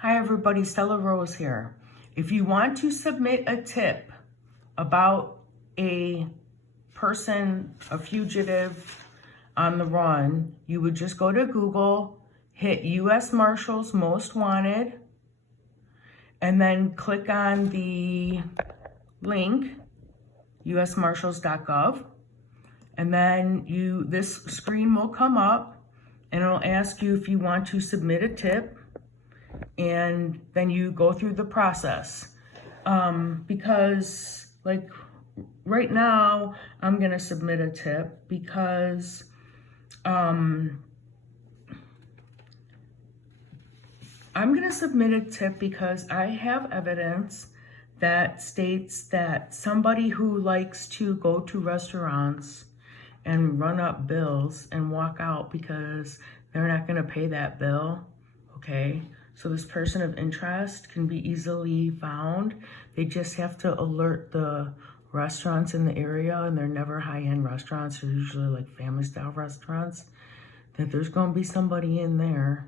Hi everybody, Stella Rose here. If you want to submit a tip about a person, a fugitive on the run, you would just go to Google, hit US Marshals Most Wanted, and then click on the link, usmarshals.gov, and then this screen will come up and it'll ask you if you want to submit a tip. And then you go through the process. Because like right now, I'm gonna submit a tip because I'm gonna submit a tip because I have evidence that states that somebody who likes to go to restaurants and run up bills and walk out because they're not gonna pay that bill, okay? So this person of interest can be easily found. They just have to alert the restaurants in the area, and they're never high-end restaurants. They're usually like family-style restaurants, that there's gonna be somebody in there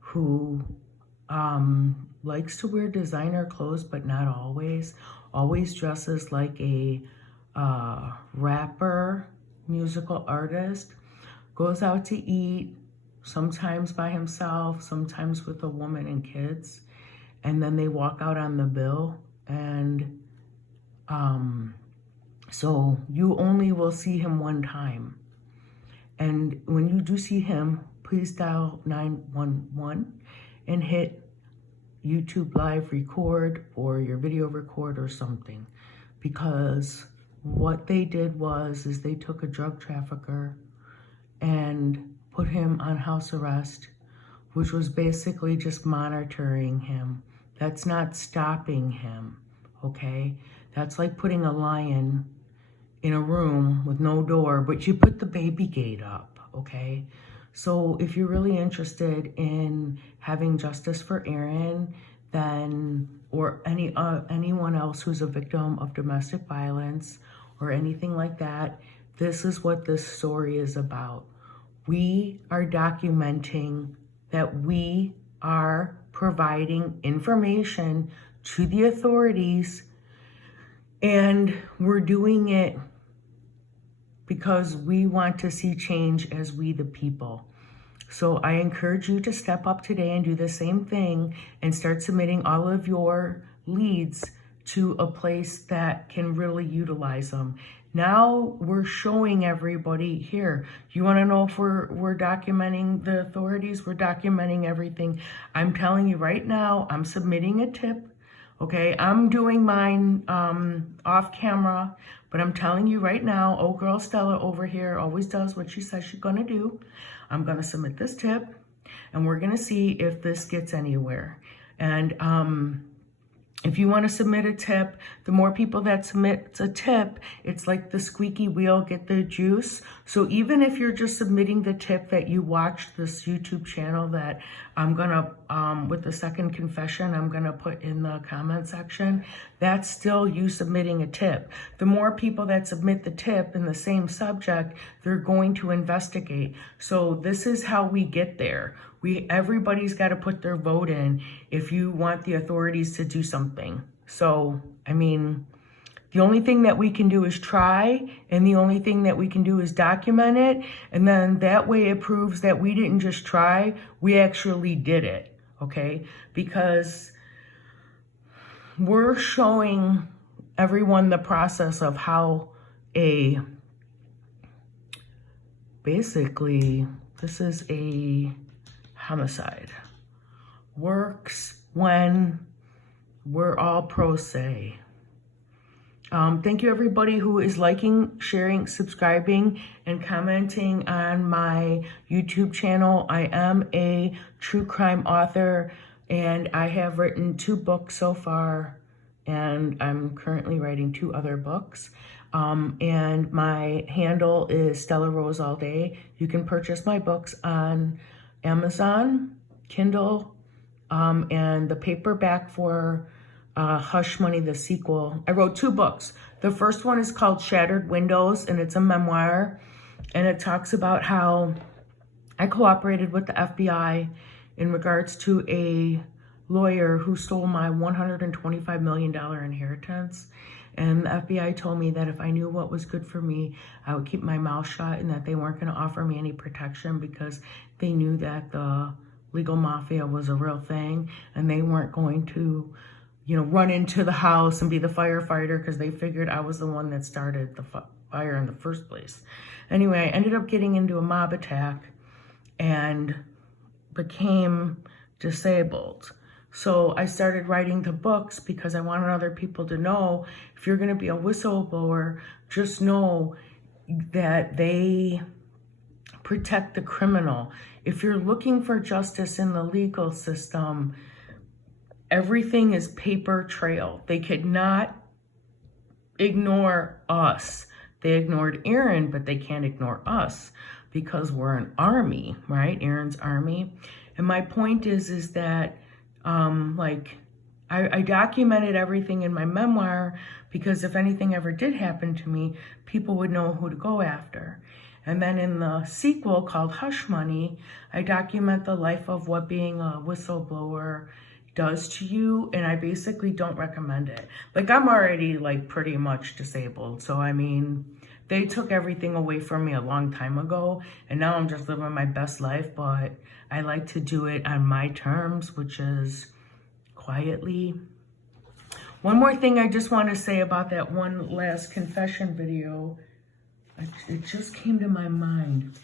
who likes to wear designer clothes, but not always. Always dresses like a rapper, musical artist, goes out to eat, sometimes by himself, sometimes with a woman and kids, and then they walk out on the bill. And so you only will see him one time. And when you do see him, please dial 911 and hit YouTube live record or your video record or something, because what they did is they took a drug trafficker and put him on house arrest, which was basically just monitoring him. That's not stopping him, okay? That's like putting a lion in a room with no door, but you put the baby gate up, okay? So if you're really interested in having justice for Aaron, then, or anyone else who's a victim of domestic violence or anything like that, this is what this story is about. We are documenting that we are providing information to the authorities, and we're doing it because we want to see change as we the people. So I encourage you to step up today and do the same thing and start submitting all of your leads to a place that can really utilize them. Now we're showing everybody here. You want to know if we're documenting the authorities? We're documenting everything. I'm telling you right now, I'm submitting a tip. Okay, I'm doing mine off camera, but I'm telling you right now, oh girl Stella over here always does what she says she's gonna do. I'm gonna submit this tip, and we're gonna see if this gets anywhere. And if you want to submit a tip, the more people that submit a tip, it's like the squeaky wheel get the juice. So even if you're just submitting the tip that you watched this YouTube channel that I'm gonna, with the second confession, I'm gonna put in the comment section, that's still you submitting a tip. The more people that submit the tip in the same subject, they're going to investigate. So this is how we get there. Everybody's got to put their vote in if you want the authorities to do something. So, I mean, the only thing that we can do is try, and the only thing that we can do is document it, and then that way it proves that we didn't just try, we actually did it, okay? Because we're showing everyone the process of how basically, this is a homicide works when we're all pro se. Thank you everybody who is liking, sharing, subscribing, and commenting on my YouTube channel. I am a true crime author, and I have written 2 books so far, and I'm currently writing 2 other books. And my handle is StellaRoseAllDay. You can purchase my books on Amazon, Kindle, and the paperback for Hush Money, the sequel. I wrote 2 books. The first one is called Shattered Windows, and it's a memoir, and it talks about how I cooperated with the FBI in regards to a lawyer who stole my $125 million inheritance. And the FBI told me that if I knew what was good for me, I would keep my mouth shut, and that they weren't going to offer me any protection because they knew that the legal mafia was a real thing, and they weren't going to, you know, run into the house and be the firefighter because they figured I was the one that started the fire in the first place. Anyway, I ended up getting into a mob attack and became disabled. So I started writing the books because I wanted other people to know, if you're going to be a whistleblower, just know that they protect the criminal. If you're looking for justice in the legal system, everything is paper trail. They could not ignore us. They ignored Aaron, but they can't ignore us because we're an army, right? Aaron's army. And my point is that I documented everything in my memoir because if anything ever did happen to me, people would know who to go after. And then in the sequel called Hush Money, I document the life of what being a whistleblower does to you, and I basically don't recommend it. Like, I'm already like pretty much disabled, so I mean, they took everything away from me a long time ago, and now I'm just living my best life, but I like to do it on my terms, which is quietly. One more thing I just want to say about that one last confession video. It just came to my mind.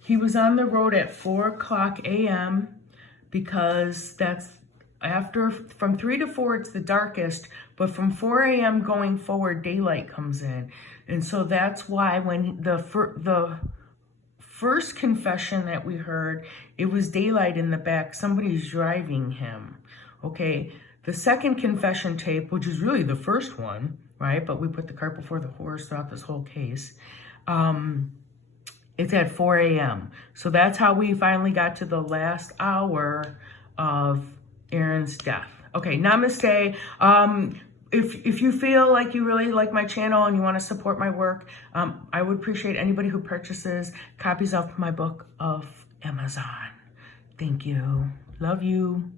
He was on the road at 4:00 a.m. because that's after, from 3 to 4, it's the darkest, but from 4 a.m. going forward, daylight comes in. And so that's why when the first confession that we heard, it was daylight in the back, somebody's driving him, okay? The second confession tape, which is really the first one, right? But we put the cart before the horse throughout this whole case. It's at 4 a.m. So that's how we finally got to the last hour of Aaron's death. Okay, namaste. If you feel like you really like my channel and you want to support my work, I would appreciate anybody who purchases copies of my book of Amazon. Thank you. Love you.